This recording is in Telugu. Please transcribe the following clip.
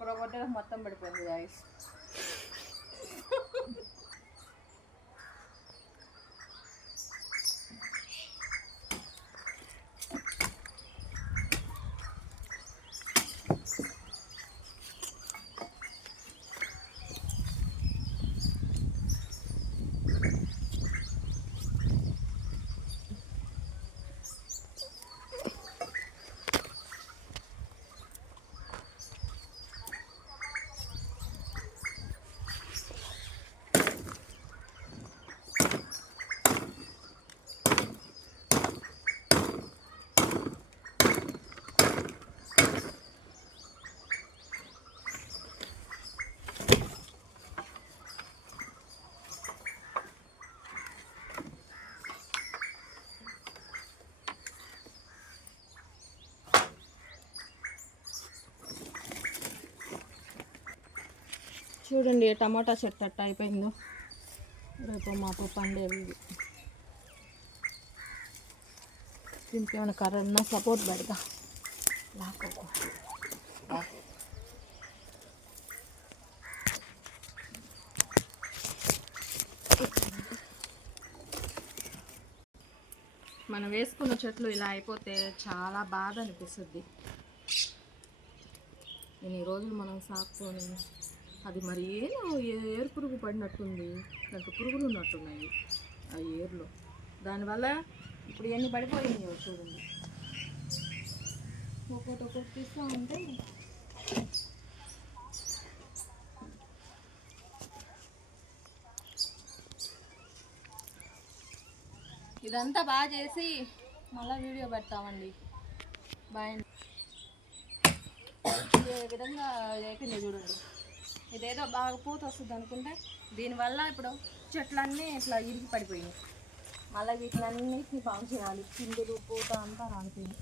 ఒక్కరో కొట్టే మొత్తం పడిపోయింది గాయస్. చూడండి టమాటా చెట్టు అట్ట అయిపోయిందో. రేపు మాపు పండేవి. దీనికి ఏమైనా కర్రన్నా సపోర్ట్ పెడతా. లాక్కో మనం వేసుకున్న చెట్లు ఇలా అయిపోతే చాలా బాధ అనిపిస్తుంది. ఇన్ని రోజులు మనం సాకుకొని అది మరి ఏరు పురుగు పడినట్టుంది. దాంట్లో పురుగులు ఉన్నట్టున్నాయి ఆ ఏరులో. దానివల్ల ఇప్పుడు ఎన్ని పడిపోయినాయో చూడండి. ఒక్కొక్కటి తీస్తూ ఉంటే ఇదంతా బాగా చేసి మళ్ళీ వీడియో పెడతామండి. బాయ్. ఈ విధంగా అయిపోయింది చూడండి. ఇదేదో బాగా పూత వస్తుంది అనుకుంటే దీనివల్ల ఇప్పుడు చెట్లన్నీ ఇట్లా ఇరిగి పడిపోయినాయి. మళ్ళీ వీటిని అన్నిటిని బాగు చేయాలి. పిందులు పూత అంతా రాలిపోయింది.